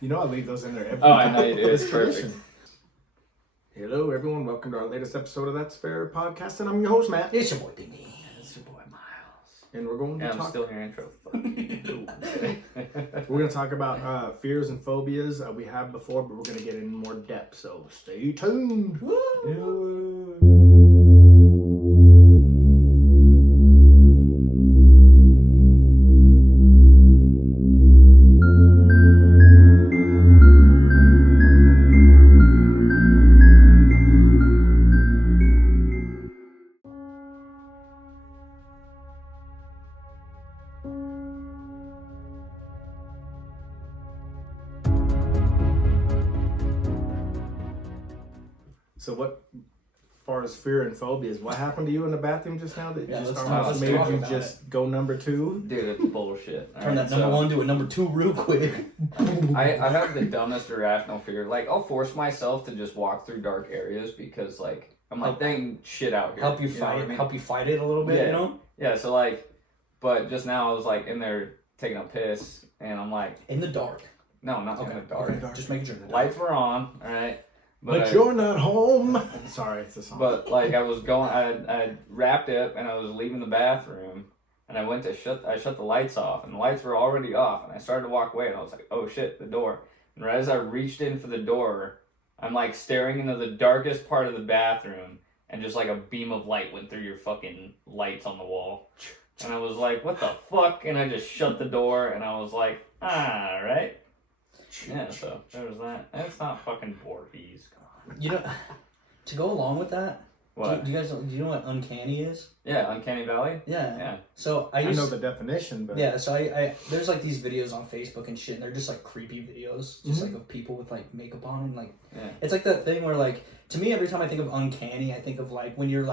You know I leave those in there every Oh, I time. know you do. It's tradition. perfect. Hello, everyone. Welcome to our latest episode of That's Fair podcast, and I'm your host, Matt. It's your boy, Dingy. It's your boy Myles. And we're going to I'm talk. still in your intro. We're going to talk about fears and phobias we have before, but we're going to get in more depth. So stay tuned. So what, as far as fear and phobias, what happened to you in the bathroom just now that just almost made you just go number two? Dude, it's bullshit. Turn that number one to a number two real quick. I have the dumbest irrational fear. Like, I'll force myself to just walk through dark areas because, like, I'm like, there ain't shit out here. Help you know fight. what I mean? Help you fight it a little bit. Yeah. You know. Yeah. So like, but just now I was like in there taking a piss, and I'm like, In the dark. no, not in the dark. Okay, dark. Just making sure. Lights were on, all right. But you're not home. Sorry, it's a song. But like I was going, I wrapped up and I was leaving the bathroom, and I went to shut the lights off, and the lights were already off, and I started to walk away, and I was like, oh shit, the door. And right as I reached in for the door, I'm like staring into the darkest part of the bathroom, and just like a beam of light went through your fucking lights on the wall, and I was like, what the fuck? And I just shut the door, and I was like, right. Yeah, so there was that. It's not fucking Phobias. You know, to go along with that. What? Do you know what uncanny is? Yeah, Uncanny Valley? Yeah. Yeah. So I know the definition, but Yeah, so I there's like these videos on Facebook and shit, and they're just like creepy videos, just like of people with like makeup on, and like it's like that thing where like, to me, every time I think of uncanny, I think of like when you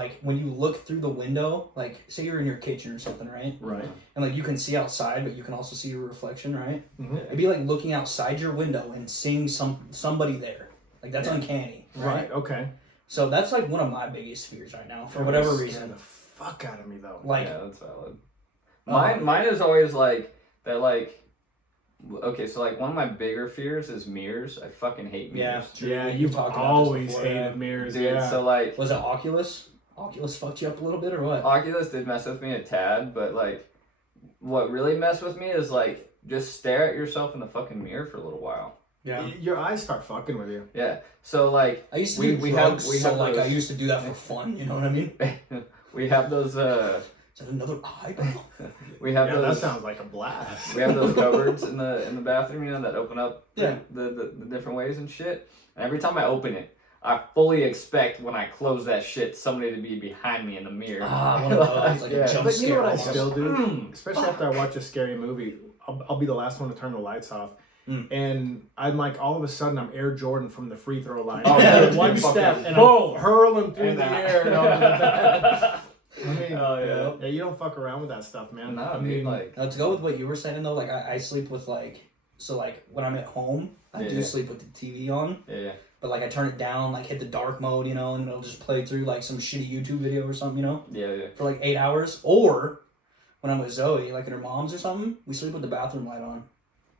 look through the window, like say you're in your kitchen or something, right? Right. And like you can see outside, but you can also see your reflection, right? Mm-hmm. It'd be like looking outside your window and seeing somebody there. Like that's uncanny, Right. Okay. So that's like one of my biggest fears right now, for whatever reason. The fuck out of me though. Like, yeah, that's valid. Mine is always like that. Like, okay, so like one of my bigger fears is mirrors. I fucking hate mirrors. Yeah, you've talked about always this before, hated mirrors. Dude, Yeah. so like was it Oculus? Oculus fucked you up a little bit, or what? Oculus did mess with me a tad, but like what really messed with me is like just stare at yourself in the fucking mirror for a little while. Yeah. Your eyes start fucking with you. Yeah. So like I used to do drugs, we have like those, I used to do that for fun. You know what I mean? we have those. Is that another eyeball? We have those. That sounds like a blast. We have those cupboards in the bathroom, you know, that open up Yeah. the different ways and shit. And every time I open it, I fully expect when I close that shit, somebody to be behind me in the mirror. One of those, like a jump But you know scare. what I almost. still do? Especially after I watch a scary movie, I'll be the last one to turn the lights off. And I'm like, all of a sudden, I'm Air Jordan from the free throw line. Oh, yeah, one fucking step, and boom! I'm hurling through And the out. air. And all that. I mean, Oh, yeah. you don't fuck around with that stuff, man. No, I dude, mean, like, Now, to go with what you were saying though, like I sleep with like, so like when I'm at home, I do sleep with the TV on. yeah. But like I turn it down, like hit the dark mode, you know, and it'll just play through like some shitty YouTube video or something, you know, Yeah. for like 8 hours. Or when I'm with Zoe, like in her mom's or something, we sleep with the bathroom light on.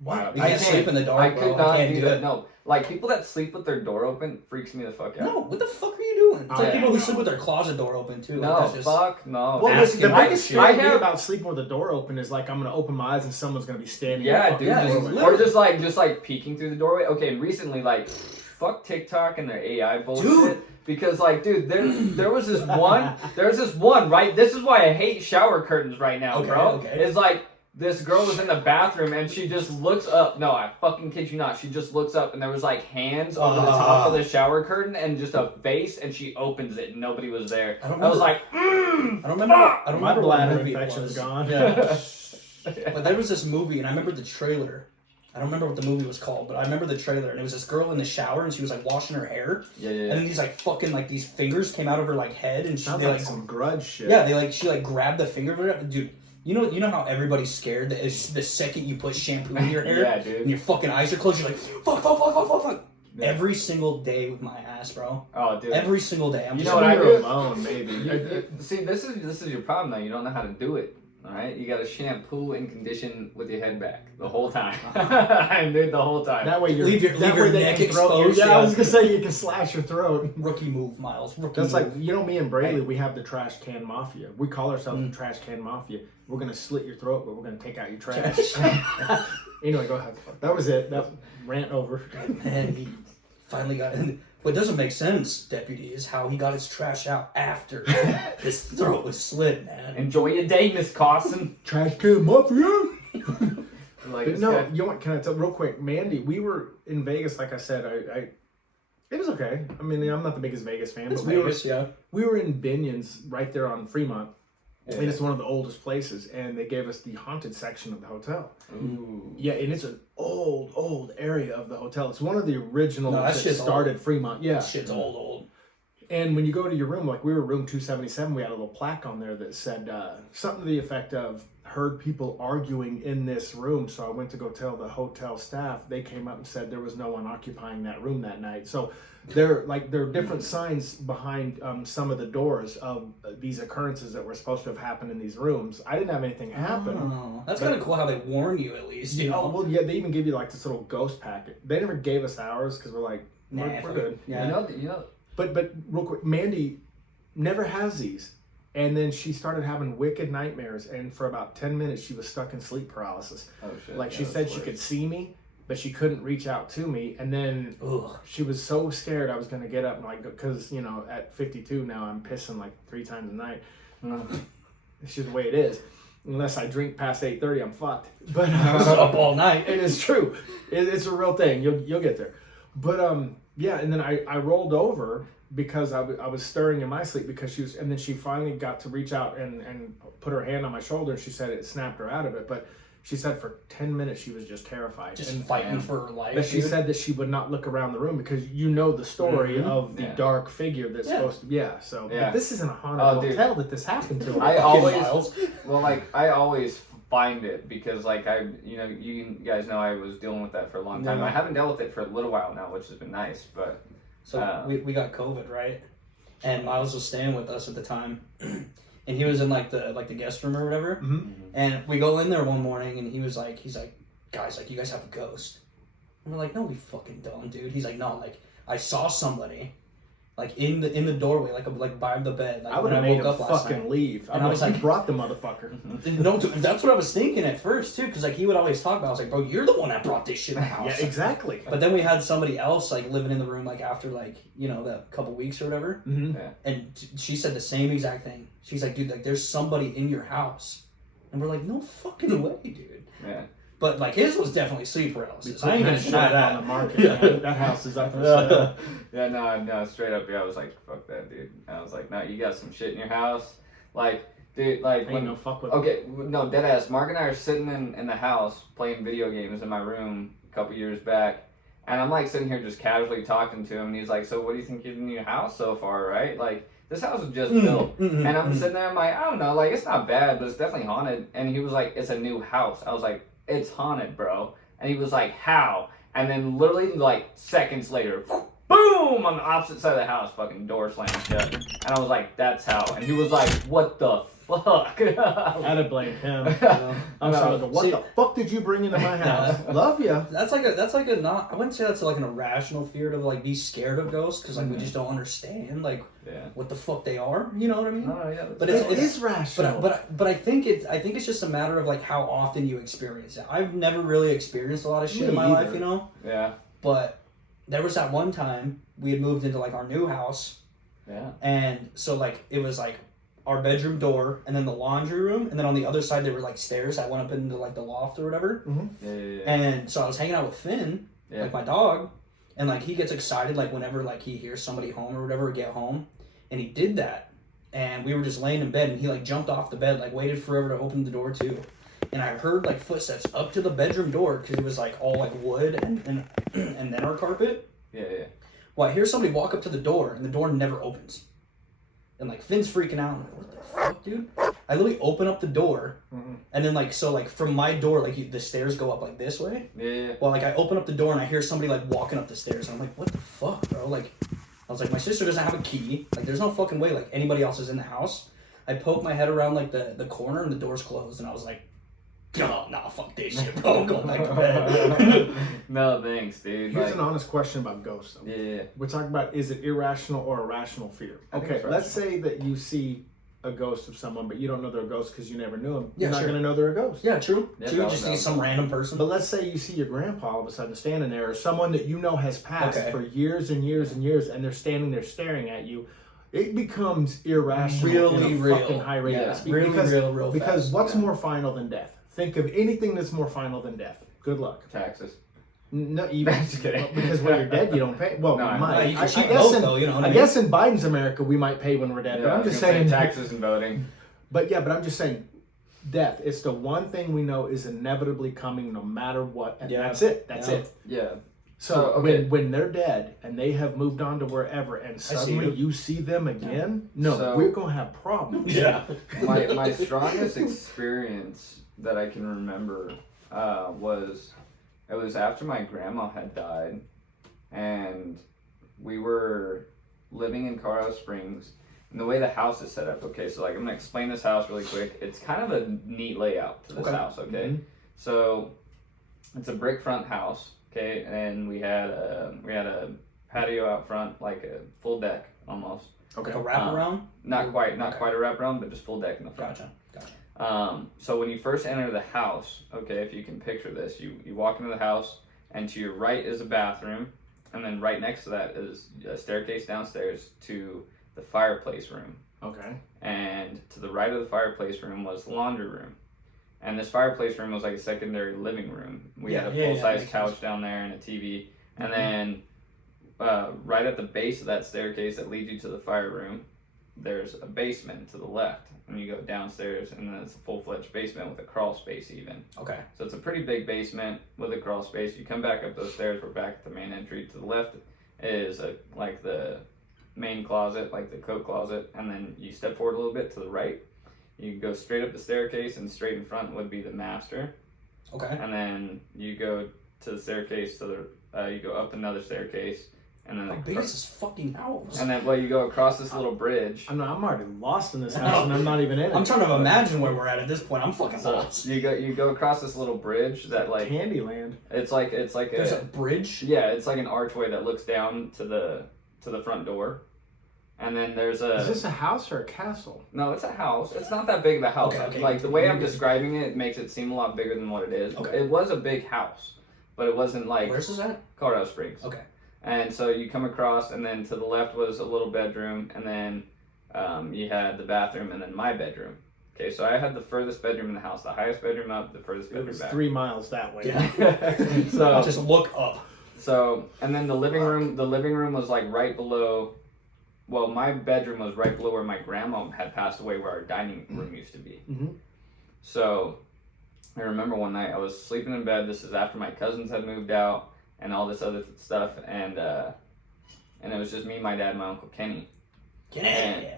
Wow. We can't sleep in the dark, I bro. could not I can't do do that. it. No, like people that sleep with their door open freaks me the fuck out. No, what the fuck are you doing? It's Oh, like yeah, people who no. sleep with their closet door open too. No, Like, that's just... fuck no. well, listen, the asking biggest shit. fear I I have- about sleeping with the door open is like I'm gonna open my eyes and someone's gonna be standing. Yeah, in the dude. fucking Yeah, doorway. Or just like peeking through the doorway. Okay, and recently, like, fuck TikTok and their AI bullshit. Dude. Because like, dude, there was this one, right? This is why I hate shower curtains right now, Okay, bro. okay. It's like this girl was in the bathroom and she just looks up. No, I fucking kid you not. She just looks up and there was like hands over the top of the shower curtain and just a face, and she opens it and nobody was there. I don't I was remember- like, I don't remember. I don't My remember what bladder movie it infection's was. gone. Yeah. But there was this movie, and I remember the trailer. I don't remember what the movie was called, but I remember the trailer, and it was this girl in the shower, and she was like washing her hair, yeah. and then these like fucking like these fingers came out of her like head, and she Sounds they, like like some grudge shit. yeah, she grabbed the finger, dude. You know how everybody's scared that it's the second you put shampoo in your hair, Yeah, dude. and your fucking eyes are closed, you're like fuck. Yeah. Every single day with my ass, bro. Oh, dude. Every single day. I'm You just know like, what I You're do? alone, maybe. See, this is your problem though. You don't know how to do it. All right, you got to shampoo and condition with your head back the whole time. I did the whole time. That way leave your neck exposed. Yeah, I was gonna say you can slash your throat. Rookie move, Myles. That's like, you know, me and Braley, we have the trash can mafia. We call ourselves the trash can mafia. We're gonna slit your throat, but we're gonna take out your trash. Anyway, go ahead. That was it. That rant over. Man, he finally got in. What doesn't make sense, Deputy, is how he got his trash out after his throat was slit, man. Enjoy your day, Miss Carson. Trash can mafia. Like, But no, you know what? Can I tell real quick, Mandy? We were in Vegas, like I said. It was okay. I mean, I'm not the biggest Vegas fan, It's but Vegas, we were in Binion's right there on Fremont. Yeah. And it's one of the oldest places, and they gave us the haunted section of the hotel. Ooh. Yeah, and it's an old area of the hotel. It's one of the original that that shit's started Fremont. Yeah. That shit's old. And when you go to your room, like we were room 277, we had a little plaque on there that said something to the effect of, heard people arguing in this room. So I went to go tell the hotel staff. They came up and said there was no one occupying that room that night. So there are different signs behind some of the doors of these occurrences that were supposed to have happened in these rooms. I didn't have anything happen. Oh, that's kind of cool how they warn you at least. You know? Well, yeah, they even give you like this little ghost packet. They never gave us ours because we're like, we're good. Yeah. You know. But real quick, Mandy never has these. And then she started having wicked nightmares. And for about 10 minutes, she was stuck in sleep paralysis. Oh, shit. Like she said she could see me, but she couldn't reach out to me. And then she was so scared I was going to get up. And like, because, you know, at 52 now, I'm pissing like 3 times a night. It's just the way it is. Unless I drink past 8:30, I'm fucked. But up all night. It is true. It's a real thing. You'll get there. But yeah, and then I rolled over because I was stirring in my sleep because she was, and then she finally got to reach out and put her hand on my shoulder. She said it snapped her out of it, but she said for 10 minutes she was just terrified. Just and fighting for her life. But she said that she would not look around the room because you know the story of the dark figure that's supposed to be. Yeah, so but this isn't a haunted hotel that this happened to. I always find it because like you guys know I was dealing with that for a long time. I haven't dealt with it for a little while now, which has been nice, but so we got COVID, right? And Myles was staying with us at the time. And he was in like the guest room or whatever. Mm-hmm. And we go in there one morning and he's like, guys, like, you guys have a ghost. And we're like, no, we fucking don't, dude. He's like, no, like, I saw somebody like in the doorway, like by the bed. Like, I would have made him fucking leave. And I was like, you brought the motherfucker. No, dude, that's what I was thinking at first too, because like he would always talk about. I was like, bro, you're the one that brought this shit in the house. Yeah, exactly. But then we had somebody else like living in the room like after like that couple weeks or whatever. Mm-hmm. Yeah. And she said the same exact thing. She's like, dude, like there's somebody in your house, and we're like, no fucking way, dude. Yeah. But like his was definitely sleep paralysis. I ain't gonna deny that that. on the market. Yeah. That house is up for sale. Yeah, no, straight up. Yeah, I was like, fuck that, dude. And I was like, no, you got some shit in your house, like, dude, like Ain't no fuck with okay, no, deadass. Mark and I are sitting in the house playing video games in my room a couple years back, and I'm like sitting here just casually talking to him, and he's like, so what do you think you did in your house so far, right? Like, this house was just built. And I'm sitting there, I'm like, I don't know, like, it's not bad, but it's definitely haunted. And he was like, it's a new house. I was like, it's haunted, bro. And he was like, how? And then literally like seconds later, boom, on the opposite side of the house, fucking door slammed shut. And I was like, that's how. And he was like, what the fuck? I'd blame him. I'm sorry, but what the fuck did you bring into my house? Love you. That's like a not. I wouldn't say that's like an irrational fear to like be scared of ghosts because like we just don't understand like what the fuck they are. You know what I mean? No, yeah, but it is rational. But I think it's just a matter of like how often you experience it. I've never really experienced a lot of shit in my life, you know. Yeah. But there was that one time we had moved into like our new house. Yeah. And so like it was like our bedroom door and then the laundry room, and then on the other side there were like stairs that went up into like the loft or whatever. Mm-hmm. Yeah. And so I was hanging out with Finn, like my dog, and like he gets excited like whenever like he hears somebody home or whatever, or get home, and he did that, and we were just laying in bed and he like jumped off the bed, like waited forever to open the door too, and I heard like footsteps up to the bedroom door because it was like all like wood and then our carpet. Yeah. Well, I hear somebody walk up to the door and the door never opens. And like Finn's freaking out. I'm like, what the fuck, dude? I literally open up the door, and then like from my door, like the stairs go up like this way. Yeah. Well, like I open up the door and I hear somebody like walking up the stairs. And I'm like, what the fuck, bro? Like, I was like, my sister doesn't have a key. Like, there's no fucking way like anybody else is in the house. I poked my head around like the corner and the door's closed, and I was like, oh, nah, fuck this shit, bro. I'm going back to bed. No, thanks, dude. Here's Like, an honest question about ghosts, though. yeah. We're talking about, is it irrational or irrational fear? I think Okay, it's let's say that you see a ghost of someone, but you don't know they're a ghost because you never knew them. Yeah, You're not sure. going to know they're a ghost. Yeah, true. Yeah, True. You just probably see some random person. But let's say you see your grandpa all of a sudden standing there, or someone that you know has passed Okay. for years and years and years, and they're standing there staring at you. It becomes irrational Really in a real. fucking high rate Yeah, of speed. really because, real because fast. what's Yeah. more final than death? Think of anything that's more final than death. Good luck. Taxes. No, even Just kidding. because when you're dead, you don't pay. Well, No, we I know. might. Yeah, you can I cheat guess both, in, though, you know what I I mean? guess in Biden's America, we might pay when we're dead. Yeah, but I I'm was just gonna say saying taxes and voting. But I'm just saying, death. It's the one thing we know is inevitably coming, no matter what, and Yeah. that's it. That's Yeah. it. Yeah. So, So, okay. when they're dead and they have moved on to wherever, and see suddenly you. you see them again, no, So- we're gonna have problems. Yeah. My strongest experience that I can remember it was after my grandma had died, and we were living in Colorado Springs. And the way the house is set up, okay, so like I'm gonna explain this house really quick. It's kind of a neat layout to this Okay. house, okay. Mhm. So it's a brick front house, okay, and we had a patio out front, like a full deck almost. Okay. Like a wraparound? Not quite Okay. a wraparound, but just full deck in the front. Gotcha. So when you first enter the house, okay, if you can picture this, you walk into the house, and to your right is a bathroom, and then right next to that is a staircase downstairs to the fireplace room. Okay. And to the right of the fireplace room was the laundry room. And this fireplace room was like a secondary living room. We had a full-size makes couch sense. down there and a TV. Mhm. And then right at the base of that staircase that leads you to the fire room, there's a basement to the left. And you go downstairs, and then it's a full-fledged basement with a crawl space even. Okay. So it's a pretty big basement with a crawl space. You come back up those stairs, we're back at the main entry. To the left is like the main closet, like the coat closet, and then you step forward a little bit to the right. You go straight up the staircase, and straight in front would be the master. Okay. And then you go to the staircase you go up another staircase, and then How big is this fucking house? and then you go across this little bridge. I'm already lost in this house, and I'm not even in it. I'm trying to imagine where we're at this point. I'm fucking So lost. you go across this little bridge that like Candyland. it's like There's a bridge? yeah, it's like an archway that looks down to the front door. And then there's Is this a house or a castle? no, it's a house. It's not that big of a house. Okay, Like the way I'm You're good. describing it makes it seem a lot bigger than what it is. Okay. It was a big house, but it wasn't like Where's this at? Colorado Springs. Okay. And so you come across, and then to the left was a little bedroom, and then you had the bathroom, and then my bedroom. Okay, so I had the furthest bedroom in the house, the highest bedroom up, the furthest It bedroom was back. 3 miles that way. Yeah. So Just look up. So, and then the living room was like right below, well, my bedroom was right below where my grandma had passed away, where our dining room used to be. Mhm. So, I remember one night I was sleeping in bed. This is after my cousins had moved out and all this other stuff, and it was just me, my dad, and my Uncle Kenny. Kenny.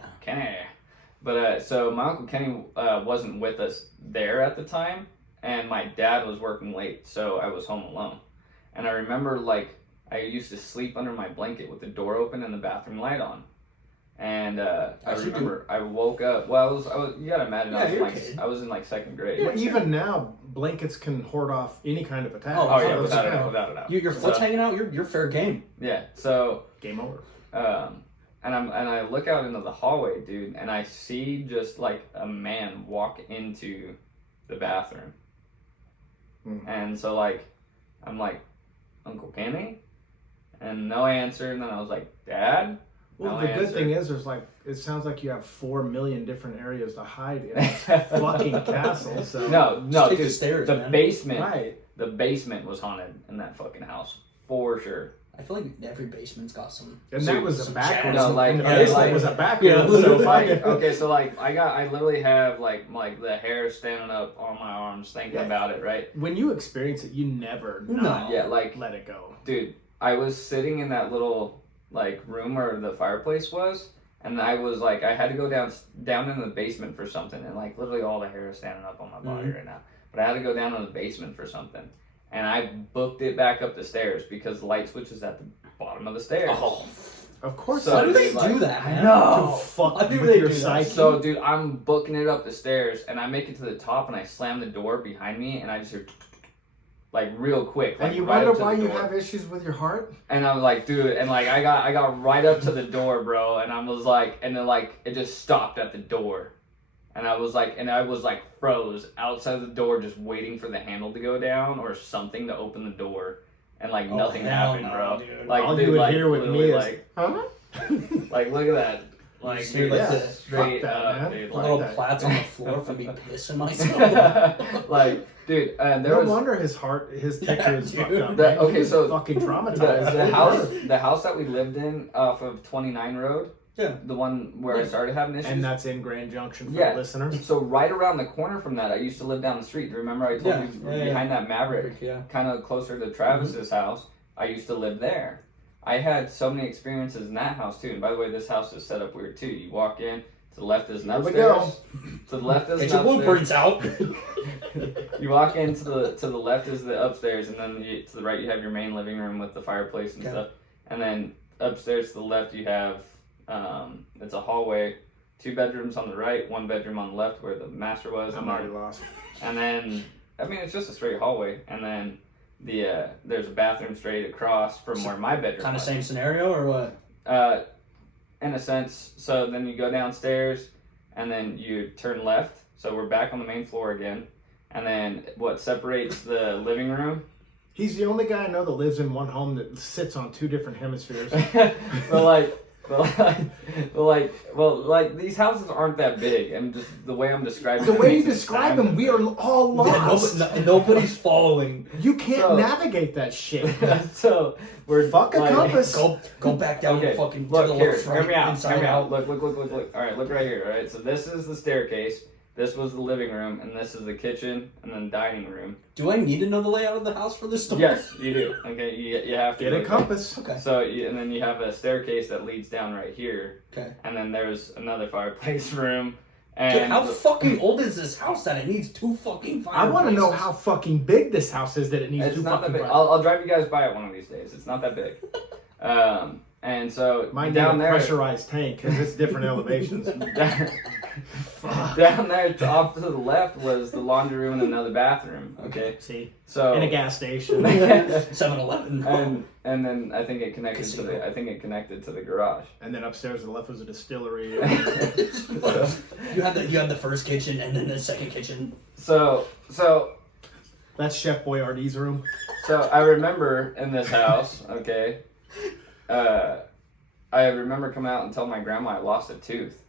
But so my Uncle Kenny wasn't with us there at the time, and my dad was working late, so I was home alone. And I remember like I used to sleep under my blanket with the door open and the bathroom light on. And I As you remember I woke up. Well, I was. You gotta imagine Yeah, I was in like second grade. Well, even now, blankets can hoard off any kind of attack. Oh, Oh yeah, so without a it's- doubt, without a doubt. Your foot's So, hanging out. You're fair game. yeah. So Game over. and I look out into the hallway, dude, and I see just like a man walk into the bathroom. Mhm. And so like I'm like, Uncle Kenny? And no answer, and then I was like, Dad? Well, No the good answer. thing is, it sounds like you have 4 million different areas to hide in this fucking castle. So No, Just take dude, the stairs, the man. basement right. the basement was haunted in that fucking house. For sure. I feel like every basement's got some. And that was a some back room. jazz. No, like- and the yeah, basement like- was a back Yeah, room. So So like, like, okay, so like I literally have like the hair standing up on my arms thinking Yeah. about it, right? when you experience it, you never not Yeah, like let it go. dude, I was sitting in that little like room where the fireplace was, and I was like, I had to go down in the basement for something, and like literally all the hair is standing up on my body right now. But I had to go down to the basement for something, and I booked it back up the stairs because the light switch is at the bottom of the stairs. Oh, Of course. So, Why do they dude, do that, man? No. To fuck Why do with they your do that? psyche. So, dude, I'm booking it up the stairs, and I make it to the top, and I slam the door behind me, and I just hear, like, real quick. Like, and you right wonder up to why the you door. have issues with your heart? And I'm like, dude, and like I got right up to the door, bro, and I was like, and then like it just stopped at the door, and I was like froze outside the door, just waiting for the handle to go down or something to open the door, and like nothing hell happened, no, bro. dude. Like, All dude, you would like, hear with me literally, is, like, huh? like look at that, like You hear, dude, like, yeah, the straight fuck that, up, man. dude, The Like little that. plats on the floor from me pissing myself. like, dude, there No was. wonder his heart, his ticker is dude. fucked up. The- okay, He was so fucking The, traumatized. the house that we lived in off of 29 Road, Yeah. the one where I started having issues. And that's in Grand Junction for Yeah. the listeners. So right around the corner from that, I used to live down the street. Do you remember I told Yeah, you yeah, behind that Maverick, Yeah. kind of closer to Travis's house? I used to live there. I had so many experiences in that house too. And by the way, this house is set up weird too. You walk in, to the left is an Here we upstairs. go. To the left is Get an your upstairs. blueprints out. You walk in to the left is the upstairs, and then to the right you have your main living room with the fireplace and Okay. stuff. And then upstairs to the left you have it's a hallway, 2 bedrooms on the right, 1 bedroom on the left where the master was. I'm already lost. And then I mean it's just a straight hallway, and then there's a bathroom straight across from where my bedroom Kind of was. same scenario or what? In a sense. So then you go downstairs, and then you turn left. So we're back on the main floor again. And then what separates the living room? He's the only guy I know that lives in one home that sits on 2 different hemispheres. Well, these houses aren't that big, and just the way I'm describing The it way you makes it describe sound- him, we are all lost. Nobody's following. You can't So- navigate that shit. So we're Fuck a like, compass. Go back down. Okay, Fucking look to the here. left, Hear right, me out. inside Hear me out. out. Look. All right, look right here. All right, so this is the staircase. This was the living room, and this is the kitchen, and then dining room. Do I need to know the layout of the house for this story? Yes, you do. Okay, you have to Get a look compass. Okay. So and then you have a staircase that leads down right here, Okay. and then there's another fireplace room. Dude, And how fucking old is this house that it needs 2 fucking fireplaces? I want to know how fucking big this house is that it needs it's 2 not that fucking big. fireplaces. I'll drive you guys by it one of these days. It's not that big. And so Mine down need a there, pressurized tank because it's different elevations. down there off to the left was the laundry room and another bathroom. Okay, See, so in a gas station. 7-Eleven. and then I think it connected to the garage. And then upstairs to the left was a distillery. You had the first kitchen and then the second kitchen. So That's Chef Boyardee's room. I remember in this house, okay, I remember coming out and telling my grandma I lost a tooth.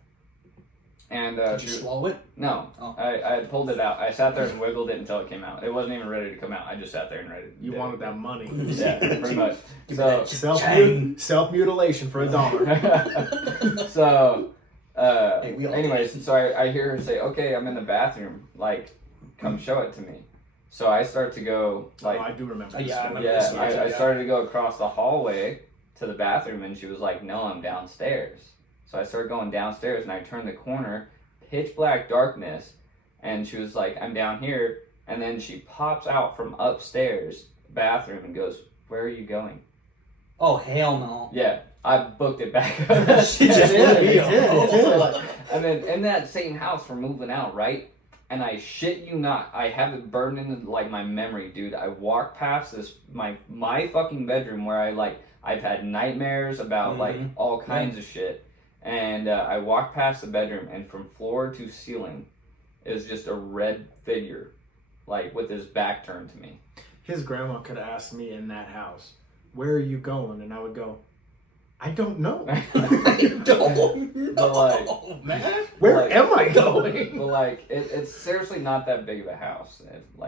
And Did you swallow it? no, Oh. I pulled it out. I sat there and wiggled it until it came out. It wasn't even ready to come out. I just sat there and ready. You wanted that money. Yeah, pretty much. Give me So that Self-mutilation for $1. so Hey, we all anyways, did. so I hear her say, "Okay, I'm in the bathroom. Like, come show it to me." So I start to go like, Oh, I do remember. Yeah, this I story. remember yeah, this story too, I yeah. started to go across the hallway to the bathroom, and she was like, "No, I'm downstairs." So I started going downstairs, and I turned the corner, pitch black darkness, and she was like, "I'm down here," and then she pops out from upstairs bathroom and goes, "Where are you going?" Oh, hell no. Yeah, I booked it back. She just did, let me it go. did, it did. And then in that same house, we're moving out, right? And I shit you not, I have it burned into like my memory, dude. I walked past this my fucking bedroom where I've had nightmares about like Mhm. all kinds of shit, and I walked past the bedroom, and from floor to ceiling is just a red figure, like with his back turned to me. His grandma could have asked me in that house, "Where are you going?" And I would go, "I don't know. I don't But, like, know, man. Where Like- am I going?" But like, it's seriously not that big of a house.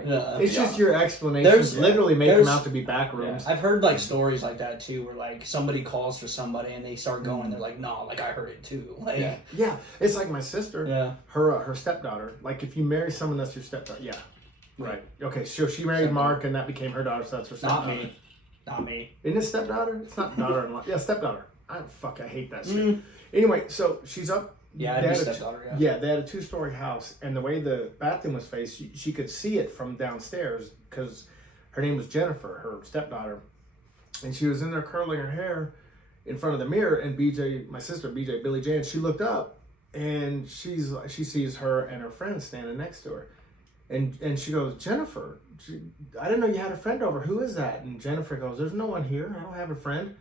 Yeah. It's just your explanations There's- literally make them there's- out to be back rooms. I've heard like stories like that too, where like somebody calls for somebody and they start going, and they're like, "No, like I heard it too." Like, Yeah. Yeah, it's like my sister, yeah. her stepdaughter. Like if you marry someone that's your stepdaughter, yeah, right. Okay, so she married Mark, and that became her daughter. So that's her Not stepdaughter. me. Not me. Isn't it stepdaughter? It's not daughter-in-law. Yeah, stepdaughter. I hate that shit. Mm. Anyway, so she's up. Yeah, they I'd be had a stepdaughter. Yeah. Yeah, they had a 2-story house, and the way the bathroom was faced, she could see it from downstairs because her name was Jennifer, her stepdaughter, and she was in there curling her hair, in front of the mirror, and BJ, my sister, BJ, Billy Jane, she looked up, and she sees her and her friend standing next to her. And she goes, Jennifer, I didn't know you had a friend over. Who is that? And Jennifer goes, there's no one here. I don't have a friend.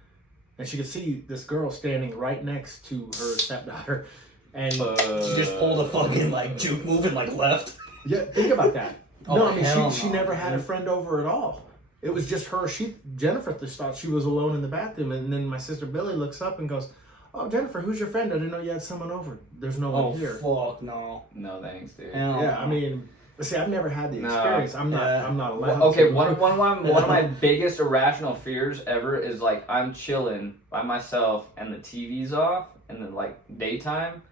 And she could see this girl standing right next to her stepdaughter. And she just pulled a fucking like juke move and like left. Yeah, think about that. No, I mean, she never had a dude. friend over at all. It was just her. Jennifer just thought she was alone in the bathroom. And then my sister Billy looks up and goes, oh, Jennifer, who's your friend? I didn't know you had someone over. There's no one here. Oh, fuck, no. No thanks, dude. Yeah, I mean... See, I've never had the experience. I'm not allowed. Well, okay, to. one of my biggest irrational fears ever is like I'm chilling by myself and the TV's off in the like daytime,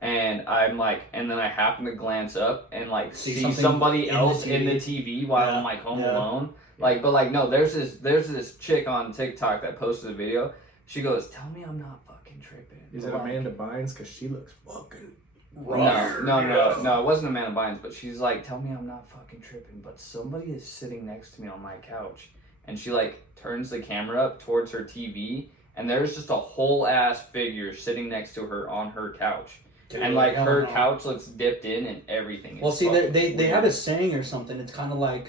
and I'm like, and then I happen to glance up and like see somebody else in the TV while I'm like home alone. Like, but like no, there's this chick on TikTok that posted a video. She goes, "Tell me I'm not fucking tripping." Is it Amanda Bynes? Because she looks fucking. No, it wasn't Amanda Bynes, but she's like, tell me I'm not fucking tripping, but somebody is sitting next to me on my couch. And she like turns the camera up towards her TV, and there's just a whole ass figure sitting next to her on her couch. Dude, and like her couch looks dipped in and everything. Well, see, they have a saying or something. It's kind of like,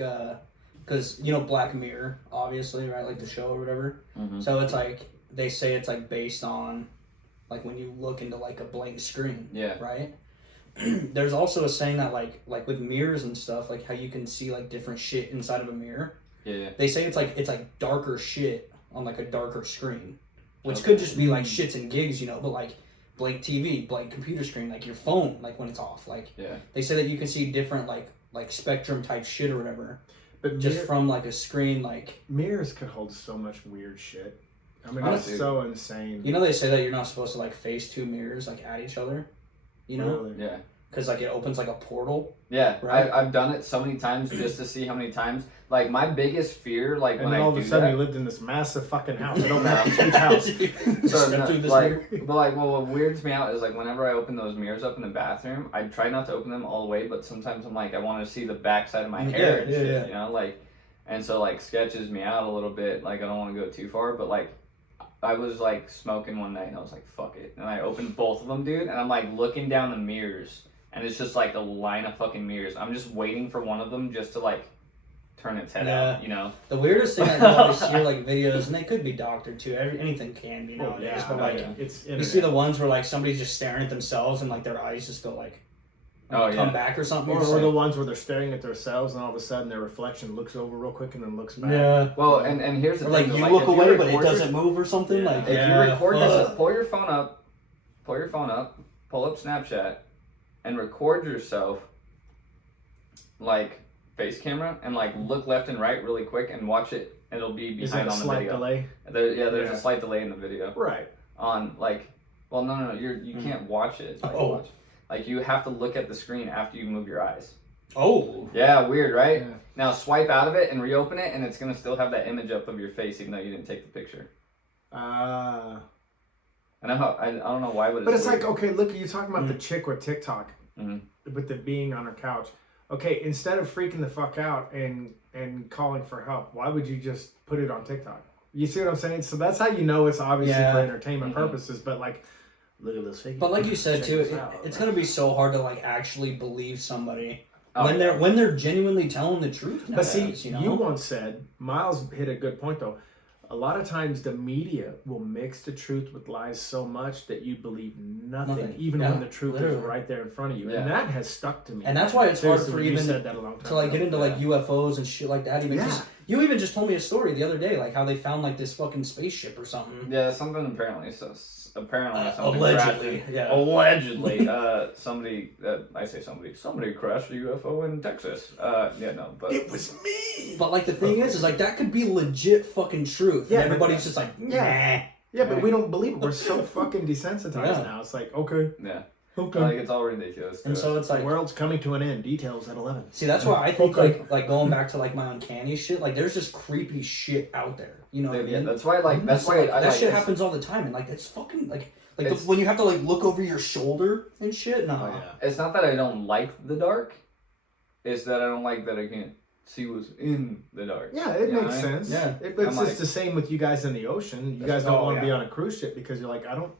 because, you know, Black Mirror, obviously, right? Like the show or whatever. Mm-hmm. So it's like, they say it's like based on, like when you look into like a blank screen, right? There's also a saying that like with mirrors and stuff, like how you can see like different shit inside of a mirror. Yeah. They say it's like darker shit on like a darker screen, which could just be like shits and gigs, you know. But like blank TV, blank computer screen, like your phone, like when it's off, like they say that you can see different like spectrum type shit or whatever, but just from like a screen. Like mirrors could hold so much weird shit. I mean, that's so insane. You know, they say that you're not supposed to like face two mirrors like at each other. You know? Really? Yeah. Because like it opens like a portal. Yeah, right? I've done it so many times just to see how many times. Like my biggest fear, like and when then all I of a sudden you lived in this massive fucking house. I don't have a huge house. But what weirds me out is like whenever I open those mirrors up in the bathroom, I try not to open them all the way, but sometimes I'm like I want to see the backside of my hair and shit, you know, like, and so like sketches me out a little bit. Like I don't want to go too far, but like. I was like smoking one night and I was like, fuck it. And I opened both of them, dude. And I'm like looking down the mirrors and it's just like a line of fucking mirrors. I'm just waiting for one of them just to like turn its head out, you know? The weirdest thing I always see are like videos, and they could be doctored too. Anything can be nowadays. But like, it's you see the ones where like somebody's just staring at themselves and like their eyes just go like, come back or something. Or the ones where they're staring at themselves and all of a sudden their reflection looks over real quick and then looks back. Yeah. Well, and here's the thing. Like you look away but it doesn't move or something. Like if you record yourself, pull your phone up, pull up Snapchat, and record yourself like face camera and like look left and right really quick and watch it. It'll be behind on the video. Delay? There's a slight delay in the video. Right. On like, well, no, you can't watch it. Like, Like, you have to look at the screen after you move your eyes. Oh. Yeah, weird, right? Yeah. Now, swipe out of it and reopen it, and it's going to still have that image up of your face, even though you didn't take the picture. I don't know why, but it's weird. Like, okay, look, you're talking about the chick with TikTok, with the being on her couch. Okay, instead of freaking the fuck out and calling for help, why would you just put it on TikTok? You see what I'm saying? So that's how you know it's obviously for entertainment purposes, but like... Look at this figure. But like you said too, it's gonna be so hard to like actually believe somebody when they're genuinely telling the truth. But see, you once said, Myles hit a good point though. A lot of times the media will mix the truth with lies so much that you believe nothing. Even when the truth is right there in front of you. Yeah. And that has stuck to me. And that's why it's hard for even to like get into like UFOs and shit like that. Even you even just told me a story the other day, like how they found like this fucking spaceship or something. Yeah, something apparently. Allegedly, allegedly, somebody crashed a UFO in Texas. But it was me. But like the thing is like that could be legit fucking truth. Yeah, and everybody's just like, nah. Yeah, but we don't believe it. We're so fucking desensitized now. It's like, okay. Yeah. Okay. Like it's all ridiculous. And so it's like the world's coming to an end. Details at 11. See, that's why I think like going back to like my uncanny shit. Like there's just creepy shit out there. You know what I mean? That's why that shit happens all the time, and like it's fucking like when you have to like look over your shoulder and shit. No, it's not that I don't like the dark. It's that I don't like that I can't she was in the dark. Yeah, it makes sense. Yeah. But I'm it's just the same with you guys in the ocean. You guys don't want to be on a cruise ship because you're like, I don't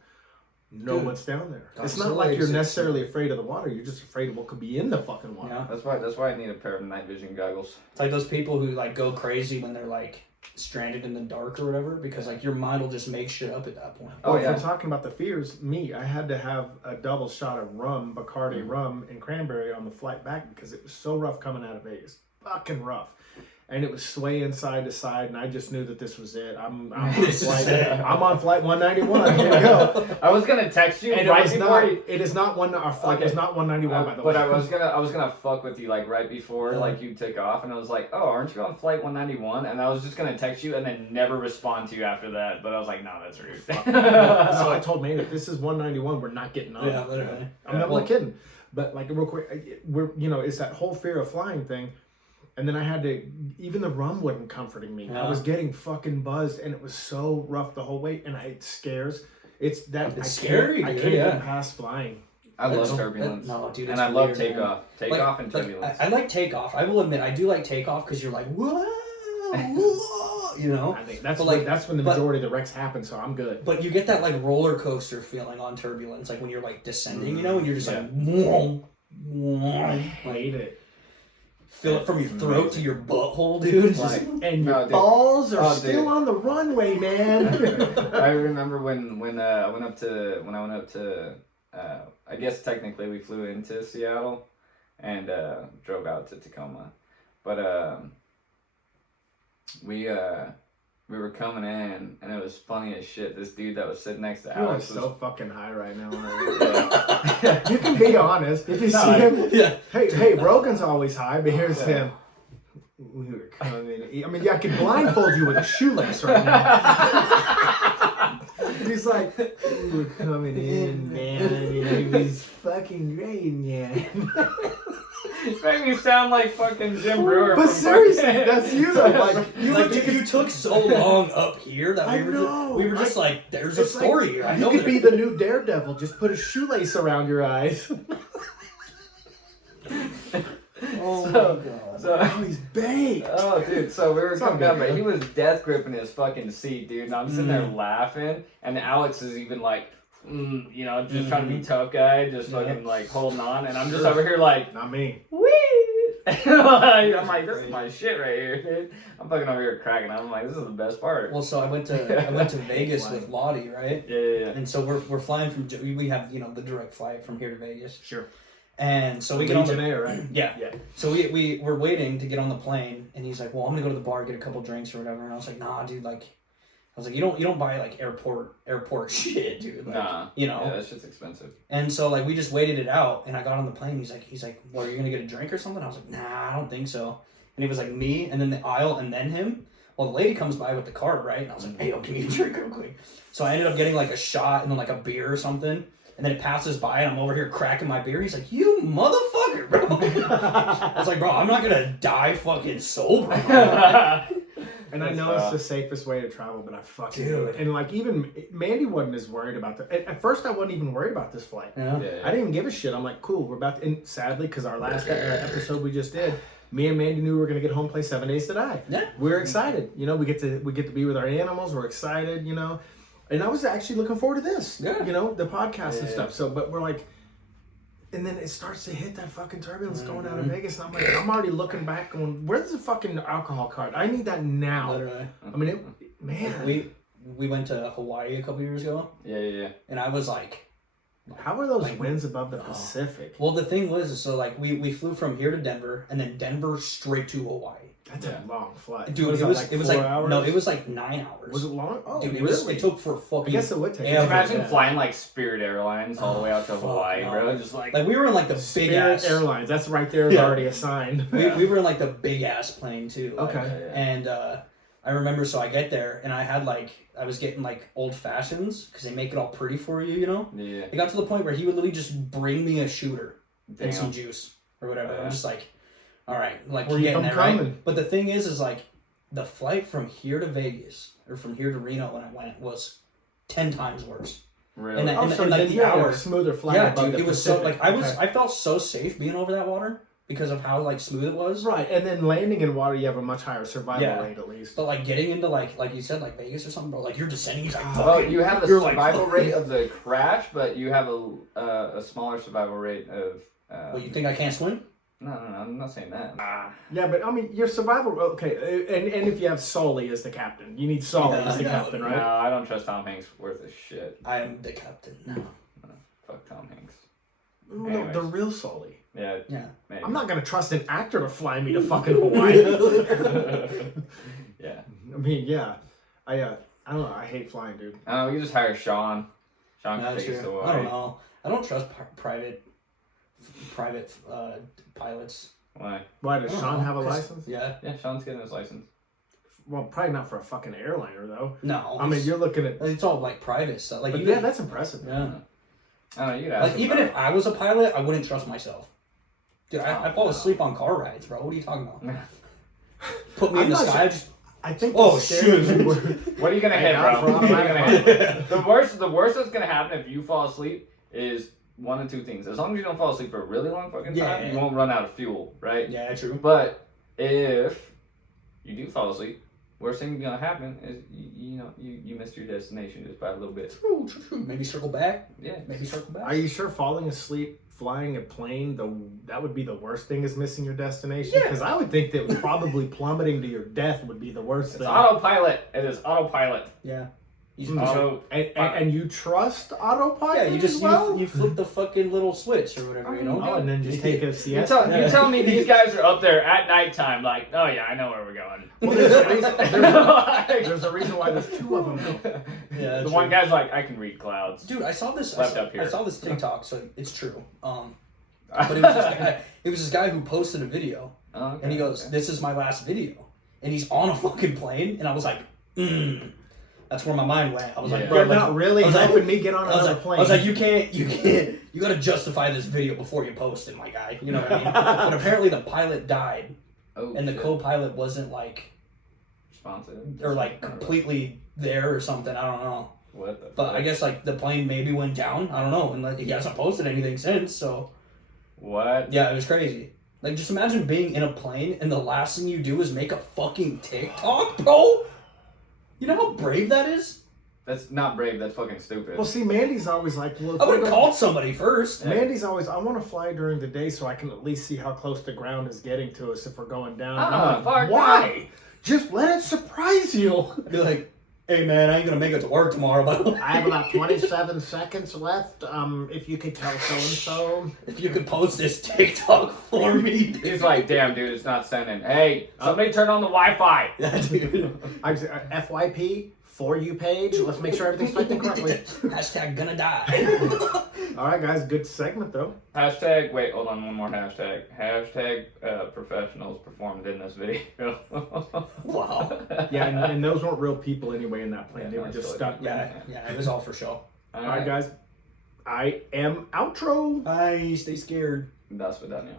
know what's down there. It's not like you're necessarily afraid of the water. You're just afraid of what could be in the fucking water. Yeah. That's why I need a pair of night vision goggles. It's like those people who like go crazy when they're like stranded in the dark or whatever, because like your mind will just make shit up at that point. Oh, if we're talking about the fears, I had to have a double shot of rum, Bacardi rum and cranberry on the flight back because it was so rough coming out of Vegas. Fucking rough. And it was swaying side to side, and I just knew that this was it. I'm on flight 191. Here we go. I was gonna text you and right it before. Our flight was not 191, by the way. But I was gonna fuck with you like right before like you took off, and I was like, oh, aren't you on flight 191? And I was just gonna text you and then never respond to you after that. But I was like, no, that's rude. So I told Maine, if this is 191, we're not getting on. Yeah, literally. I'm not kidding. But like real quick, it's that whole fear of flying thing. And then I had to, even the rum wasn't comforting me. Yeah. I was getting fucking buzzed, and it was so rough the whole way. And it scares. It's scary. I can't even pass flying. I love turbulence. No, dude, and I love weird, takeoff. Man. Takeoff and turbulence. I like takeoff. I will admit, I do like takeoff because you're like, whoa, you know. I think that's when the majority of the wrecks happen. So I'm good. But you get that like roller coaster feeling on turbulence, like when you're like descending, you know, and you're just like, whoa, I hate it. Feel it from your throat to your butthole, dude. And your balls are still on the runway, man. I remember when I went up to I guess technically we flew into Seattle and drove out to Tacoma, but we were coming in, and it was funny as shit. This dude that was sitting next to Alex was so fucking high right now. You can be honest. Did you see him? Yeah. Hey, Rogan's always high, but here's him. We were coming in. I mean, I could blindfold you with a shoelace right now. He's like, we were coming in, man. It was fucking great, man. Make me sound like fucking Jim Brewer. But seriously, that's you though. Like you took so long up here that we were just like, there's a story here. I know you could be the new Daredevil. Just put a shoelace around your eyes. Oh my god. So he's baked. Oh dude, so we were coming down, but he was death gripping his fucking seat, dude. And I'm sitting there laughing, and Alex is even like, you know, just trying to be tough guy, just fucking like holding on, and I'm just over here like, not me. Wee! I'm like, this is my shit right here, dude. I'm fucking over here cracking. I'm like, this is the best part. Well, so I went to Vegas with Lottie, right? Yeah. And so we're flying from, we have, you know, the direct flight from here to Vegas. Sure. And so we get on the Air, right? Yeah. So we're waiting to get on the plane, and he's like, well, I'm gonna go to the bar, get a couple drinks or whatever. And I was like, nah, dude, like, I was like, you don't buy like airport shit, dude. Like, nah. You know. Yeah, that shit's expensive. And so like we just waited it out, and I got on the plane. He's like, well, are you gonna get a drink or something? I was like, nah, I don't think so. And he was like, me, and then the aisle, and then him. Well, the lady comes by with the cart, right? And I was like, hey, yo, give me a drink real quick. So I ended up getting like a shot and then like a beer or something. And then it passes by, and I'm over here cracking my beer. He's like, you motherfucker, bro. I was like, bro, I'm not gonna die fucking sober. And I know it's the safest way to travel, but I fucking do it. And like even Mandy wasn't as worried about that. At first, I wasn't even worried about this flight. Yeah. I didn't even give a shit. I'm like, cool, we're about to. And sadly, because our last episode we just did, me and Mandy knew we were gonna get home, play 7 Days to Die. Yeah. We're excited. You know, we get to be with our animals. We're excited. You know, and I was actually looking forward to this. Yeah. You know, the podcast and stuff. So, but we're like. And then it starts to hit that fucking turbulence going out of Vegas. And I'm like, I'm already looking back going, where's the fucking alcohol card? I need that now. Literally. I mean, man. We went to Hawaii a couple years ago. Yeah. And I was like, how are those winds above the Pacific? Well, the thing was, so like we flew from here to Denver, and then Denver straight to Hawaii. That's a long flight. Dude, it was like 4 hours? No, it was like 9 hours. Was it long? Oh, dude, really? It took for fucking. I guess it would take. Imagine flying like Spirit Airlines all the way out to Hawaii, bro. Just like we were in like the big ass Airlines. That's right there is already assigned. We were in like the big ass plane too. Like, okay. And I remember, so I get there and I had like I was getting like old fashions because they make it all pretty for you, you know. Yeah. It got to the point where he would literally just bring me a shooter and some juice or whatever. I'm just like, all right, like we're getting there, right? But the thing is like the flight from here to Vegas or from here to Reno when I went was 10 times worse. Really? And like the hour smoother flight. Yeah, dude, it was so Pacific. like I felt so safe being over that water. because of how like smooth it was. Right, and then landing in water, you have a much higher survival Yeah. rate at least. But like getting into like you said, like Vegas or something, bro, like you're descending, it's like Well, fucking, you have the you're like, survival rate of the crash, but you have a smaller survival rate of. Well, you think I can't swim? No, I'm not saying that. Yeah, but I mean, your survival. Okay, and if you have Sully as the captain, you need Sully Yeah, as the no, captain, right? No, I don't trust Tom Hanks worth a shit. I am the captain. No. Fuck Tom Hanks. No, Anyways. the real Sully. Yeah. Yeah. Maybe. I'm not gonna trust an actor to fly me to fucking Hawaii. Yeah. I mean, yeah, I don't know. I hate flying, dude. We can just hire Sean. Sean can That's take us to true. Hawaii. I don't know. I don't trust private pilots. Why? Why does I don't Sean know, have a 'cause- license? Yeah. Yeah, Sean's getting his license. Well, probably not for a fucking airliner though. No. I mean, you're looking at. it's all like private stuff. Like But even, yeah, that's impressive. yeah. I don't know, you could ask Like him even about if I was a pilot, I wouldn't trust myself. Dude, I fall asleep on car rides, bro. What are you talking about? Put me I'm in the not sky. sure. I think. Oh, the stairs shit. were- What are you gonna Hey, hit, bro? I'm What are you from- gonna hit? The worst that's gonna happen if you fall asleep is one of two things. As long as you don't fall asleep for a really long fucking time, Yeah. you won't run out of fuel, right? Yeah, true. But if you do fall asleep, worst thing gonna happen is you missed your destination just by a little bit. True. Maybe circle back. Yeah. Maybe circle back. Are you sure falling asleep flying a plane that would be the worst thing is missing your destination? Yeah. Because I would think that probably plummeting to your death would be the worst It's thing. autopilot. It is autopilot. Yeah. You Mm. just, Auto. And you trust autopilot? yeah, you just as well? you flip the fucking little switch or whatever, you know? Oh, and then just take a You siesta. tell me these guys are up there at nighttime, like, oh yeah, I know where we're going. Well, there's a reason. There's a reason why there's two of them. Yeah, The true. one guy's like, I can read clouds. Dude, I saw this. Left up here. I saw this TikTok, so it's true. But it was this guy who posted a video, Oh, okay, and he goes, okay. "This is my last video," and he's on a fucking plane, and I was like, That's where my mind went. I was like, Yeah. bro, You're like, not really I was like- helping me get on I was another like, plane. I was like, you can't, you gotta justify this video before you post it, my guy. You know what I mean? But apparently the pilot died, Oh, and the shit. co-pilot wasn't like, Responsive. or like completely there or something. I don't know. What the But fuck? I guess like the plane maybe went down. I don't know, and like he hasn't posted anything since. So What? yeah, it was crazy. Like just imagine being in a plane and the last thing you do is make a fucking TikTok, bro. You know how brave that is? That's not brave. That's fucking stupid. well, see, Mandy's always like, well, if I we would have don't- called somebody first. Mandy's always, I want to fly during the day so I can at least see how close the ground is getting to us if we're going down. And Ah, I'm fuck like, why? Just let it surprise you. I'd be like, hey man, I ain't gonna make it to work tomorrow, but I have about 27 seconds left. If you could tell so and so. if you could post this TikTok for me. He's like, damn, dude, it's not sending. Hey, somebody turn on the Wi-Fi. Yeah, dude. FYP, For You page. Let's make sure everything's typed in correctly. Hashtag gonna die. All right, guys. Good segment, though. Hashtag, wait, hold on, one more hashtag. Hashtag professionals performed in this video. Wow. Yeah, and those weren't real people anyway in that plane. Yeah, they no, were it's just really- stunt. Yeah, it was all for show. All right, guys. I am outro. Bye, stay scared. Das vidania.